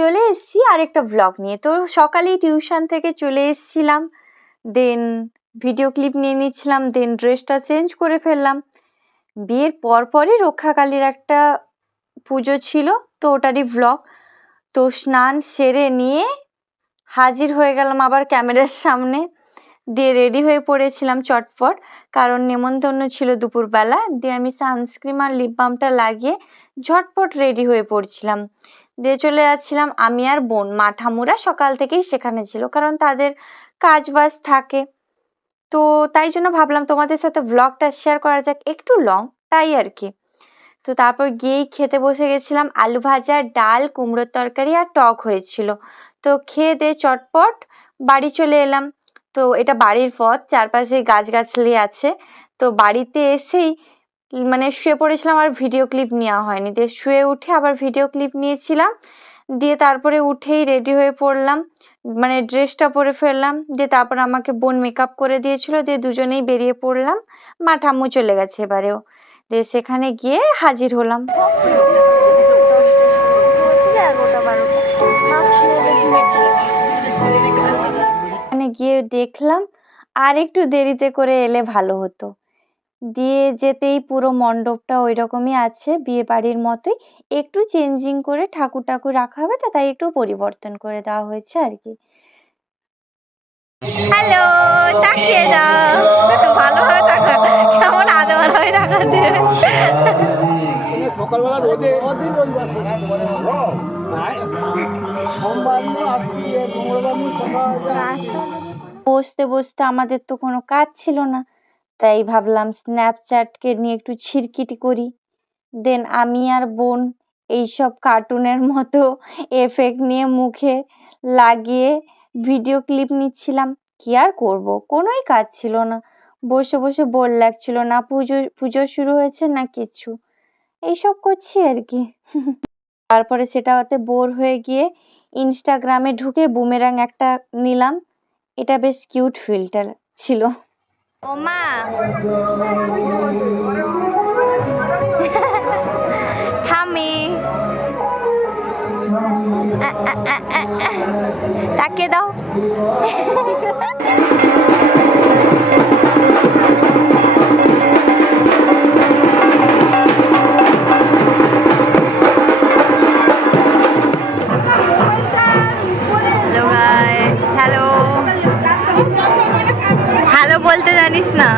চলে এসেছি আরেকটা ব্লগ নিয়ে। তো সকালেই টিউশন থেকে চলে এসেছিলাম, দেন ভিডিও ক্লিপ নিয়ে নিচ্ছিলাম, দেন ড্রেসটা চেঞ্জ করে ফেললাম। বিয়ের পরপরই রক্ষাকালীর একটা পুজো ছিল, তো ওটারই ব্লগ। তো স্নান সেরে নিয়ে হাজির হয়ে গেলাম আবার ক্যামেরার সামনে, দিয়ে রেডি হয়ে পড়েছিলাম চটপট, কারণ নেমন্তন্ন ছিল দুপুরবেলা। দিয়ে আমি সানস্ক্রিন আর লিপ বামটা লাগিয়ে ঝটপট রেডি হয়ে পড়ছিলাম, দিয়ে চলে যাচ্ছিলাম। আমি আর বোন, মা ঠামুরা সকাল থেকেই সেখানে ছিল, কারণ তাদের কাজ বাজ থাকে। তো তাই জন্য ভাবলাম তোমাদের সাথে ব্লগটা শেয়ার করা যাক, একটু লং তাই আর কি। তো তারপর গিয়েই খেতে বসে গেছিলাম। আলু ভাজা, ডাল, কুমড়োর তরকারি আর টক হয়েছিল। তো খেয়ে দিয়ে চটপট বাড়ি চলে এলাম। তো এটা বাড়ির পথ, চারপাশে গাছগাছালি আছে। তো বাড়িতে এসেই মানে শুয়ে পড়েছিলাম, আর ভিডিও ক্লিপ নেওয়া হয়নি। দিয়ে শুয়ে উঠে আবার ভিডিও ক্লিপ নিয়েছিলাম, দিয়ে তারপরে উঠেই রেডি হয়ে পড়লাম, মানে ড্রেসটা পরে ফেললাম। দিয়ে তারপর আমাকে বোন মেকআপ করে দিয়েছিল, দিয়ে দুজনেই বেরিয়ে পড়লাম। মা ঠাম্মু চলে গেছে এবারেও। দিয়ে সেখানে গিয়ে হাজির হলাম। এখানে গিয়ে দেখলাম আর একটু দেরিতে করে এলে ভালো হতো। দিয়ে যেতেই পুরো মণ্ডপটা ওই রকমই আছে, বিয়ে বাড়ির মতোই, একটু চেঞ্জিং করে ঠাকুর ঠাকুর রাখা হবে, তো তাই একটু পরিবর্তন করে দেওয়া হয়েছে আর কি। হ্যালো, তাকিয়ে দাও, ভালোভাবে তাকা, কেমন আদর হয়ে দেখাচ্ছে। সকালবেলা রোদে বসতে বসতে আমাদের তো কোনো কাজ ছিল না, তাই ভাবলাম স্ন্যাপচ্যাটকে নিয়ে একটু ছিরকিটি করি। দেন আমি আর বোন এইসব কার্টুনের মতো এফেক্ট নিয়ে মুখে লাগিয়ে ভিডিও ক্লিপ নিচ্ছিলাম। কি আর করব, কোনোই কাজ ছিল না, বসে বসে বোর লাগছিল না, পুজো শুরু হয়েছে না কিছু, এইসব করছি আর কি। তারপরে সেটাতে বোর হয়ে গিয়ে ইনস্টাগ্রামে ঢুকে বুমেরাং একটা নিলাম, এটা বেশ কিউট ফিল্টার ছিল। ও মা, থামি, তাকে দাও। হ্যালো গাইস, হ্যালো, হ্যালো বলতে জানিস না?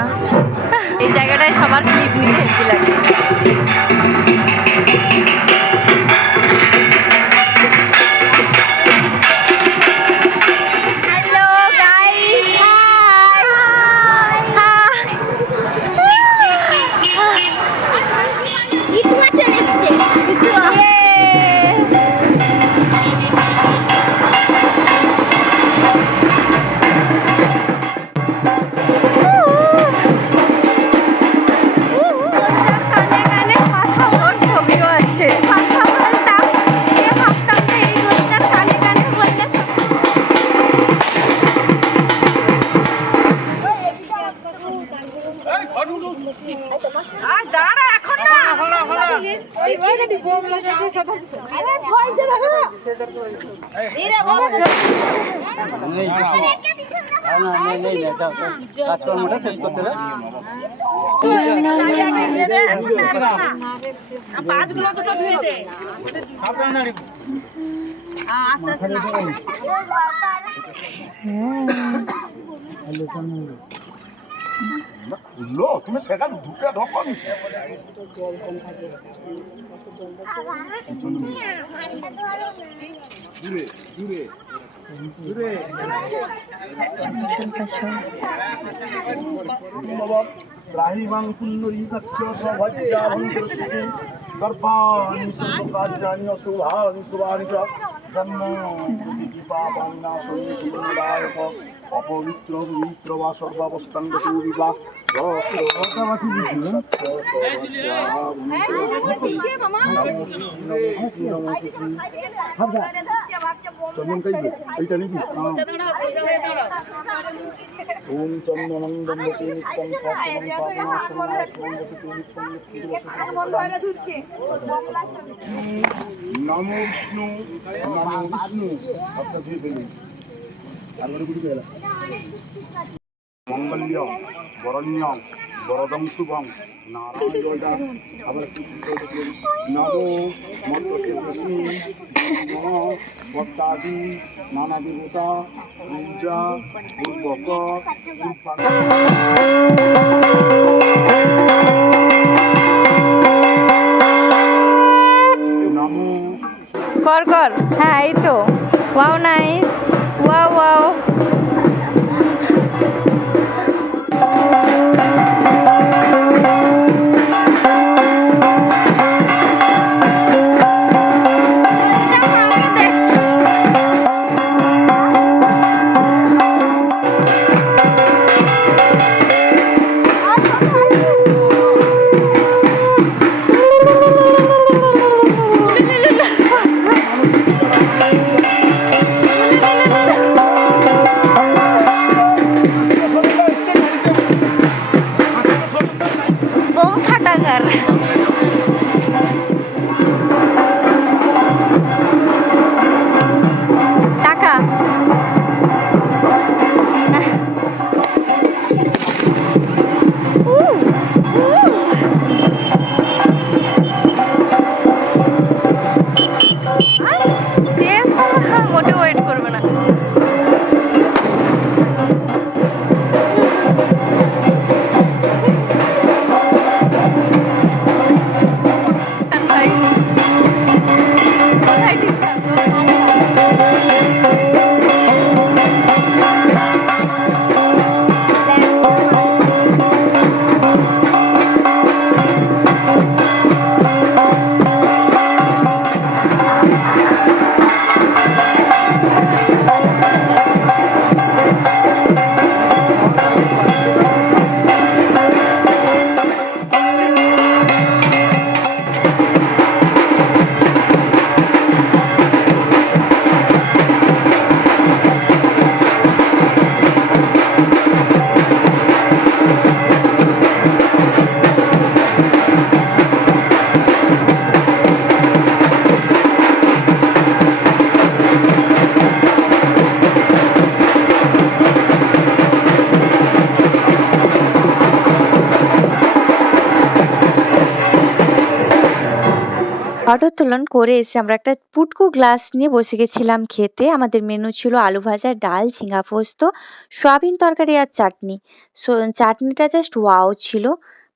এই জায়গাটায় সবার ক্লিপ নিতে হেঁটে লাগছে। হ্যালো গাইস, হাই হাই, ইতুয়া চলে এসেছে, ইতুয়া। কাজকর্মটা শেষ করতে হবে। তুমি সেটা ঢুকে ঢোকো দূরে দূরে দূরে রাহিমাং পুণ্যরিকাচ্য সভজ্জাভঞ্জস্তি দর্পানি সর্বকার্যানি অশুভানি শুভানি চ জন্মানি পাপানি নাশনি কুলদায়ক অপবিত্র পবিত্র বা সর্বাবস্থাঙ্গ সুবিবা চন্দন খাইবে এইটা নাকি ওম চন্দনং দণ্ডতি নিত্যং পাপনং পাপনাশনায় দণ্ডতি নিত্যং নমো বিষ্ণু আপনার দিয়ে ফেলি তারপরে গুলি গেল মঙ্গল্যং বরণ্যং বরদং শুভং নারায়ণ আবার নমো মন্ত্রকে বিষ্ণু নমঃ ভক্তাদি নানা দেবতা পূজা পূর্বক নমো কর কর, হ্যাঁ এই তো, wow nice, wow wow. Bomb ফাটাগার। টাকা মোটে ওয়েট করবে না। ফটো উত্তোলন করে এসে আমরা একটা পুটকু গ্লাস নিয়ে বসে গেছিলাম খেতে। আমাদের মেনু ছিল আলু ভাজা, ডাল, ঝিঙা পোস্ত, সয়াবিন তরকারি আর চাটনি। চাটনিটা জাস্ট ওয়াও ছিল।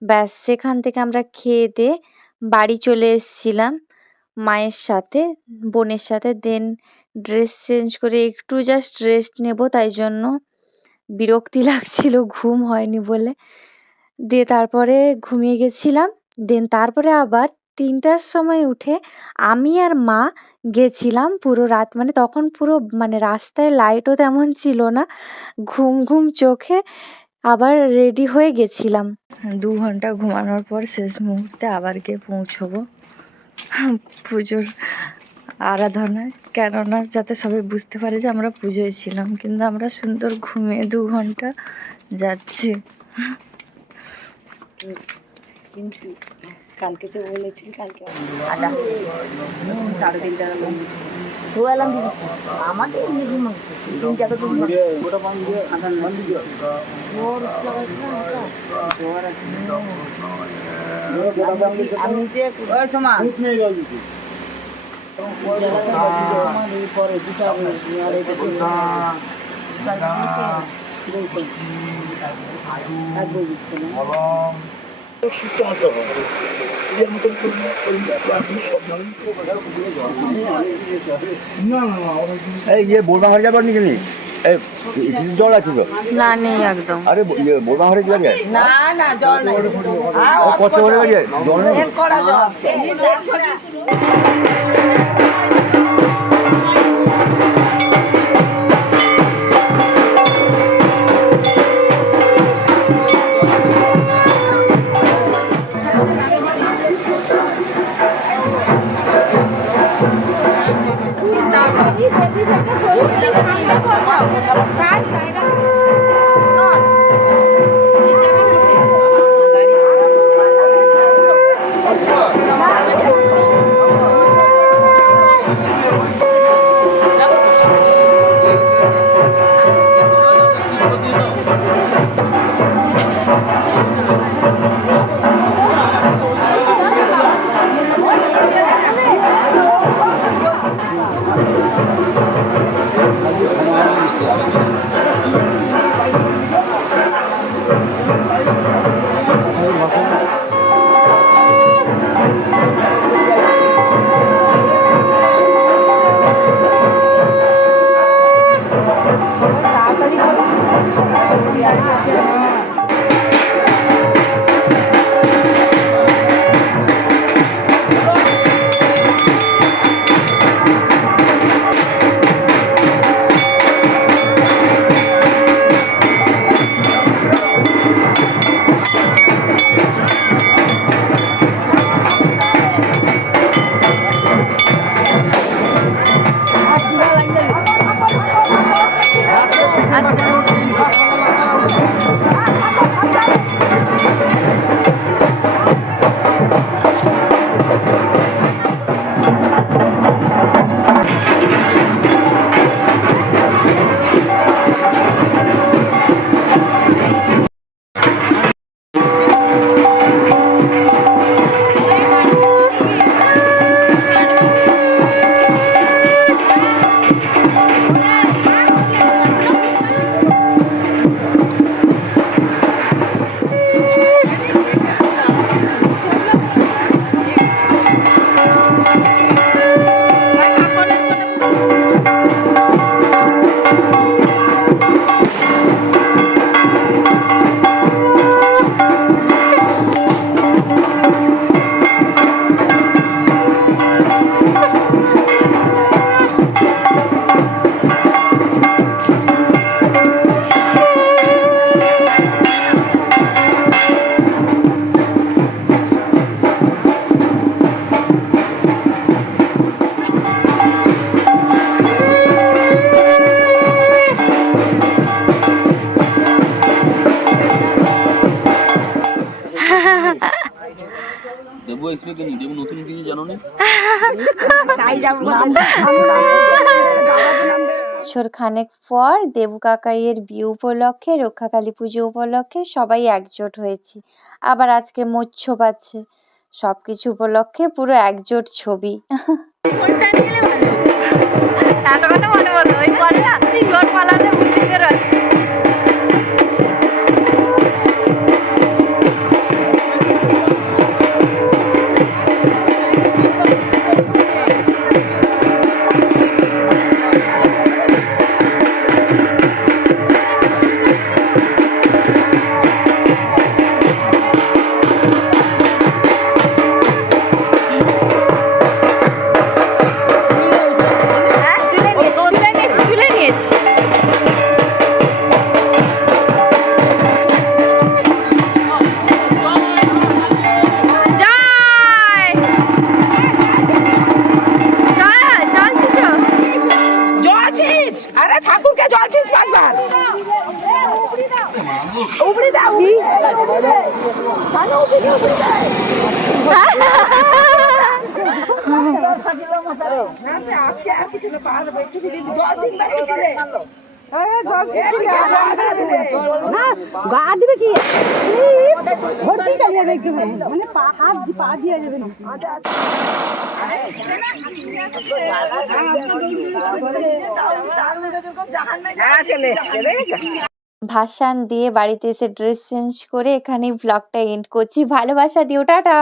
ব্যাস সেখান থেকে আমরা খেয়ে দিয়ে বাড়ি চলে এসেছিলাম মায়ের সাথে, বোনের সাথে। দেন ড্রেস চেঞ্জ করে একটু জাস্ট রেস্ট নেব, তাই জন্য বিরক্তি লাগছিল ঘুম হয়নি বলে। দিয়ে তারপরে ঘুমিয়ে গেছিলাম। দেন তারপরে আবার ৩টার সময় উঠে আমি আর মা গেছিলাম পুরো রাত, মানে তখন পুরো মানে রাস্তায় লাইটও তেমন ছিল না, ঘুম ঘুম চোখে আবার রেডি হয়ে গেছিলাম। ২ ঘন্টা ঘুমানোর পর শেষ মুহূর্তে আবার গিয়ে পৌঁছবো পুজোর আরাধনায়, কেননা যাতে সবাই বুঝতে পারে যে আমরা পুজোয় ছিলাম, কিন্তু আমরা সুন্দর ঘুমিয়ে ২ ঘন্টা যাচ্ছি। কিন্তু কালকে যে বলেছি, কালকে সাড়ে ৩টার শোয়ালাম দিয়েছি আমাকে এমনি ঘুমাচ্ছে ৩টা তো আমি যে সময় বোরমা ঘরে যাবার নাকি নেই? জল আছে তো? না নেই একদম। আরে বোরমা ঘরে যাওয়া যায় না না জল নাই কত করে যায় জল নেই? এক কড়া জল দেবু এক্সপেক্ট নেই, দেবু নতুন কিছু জানো না? বছর খানেক পর দেবু কাকাইয়ের বিয়ে উপলক্ষে, রক্ষাকালী পুজো উপলক্ষে সবাই একজোট হয়েছি। আবার আজকে মৎস্য পাচ্ছে, সবকিছু উপলক্ষে পুরো একজোট ছবি। এতক্ষণে মনে বলতো ওই বলে না, জোর পালালে বুদ্ধি বেরোয়। তুলে নিয়েছি। আরে ঠাকুরকে জল ছিস পাঁচবার। উপরে দাও গা দিবে কি ভর্তি চালিয়ে দেখতে মানে হাত পা দিয়ে যাবে না। ভাসান দিয়ে বাড়িতে এসে ড্রেস চেঞ্জ করে এখানেই ব্লগটা এন্ড করছি। ভালোবাসা দিও, টাটা।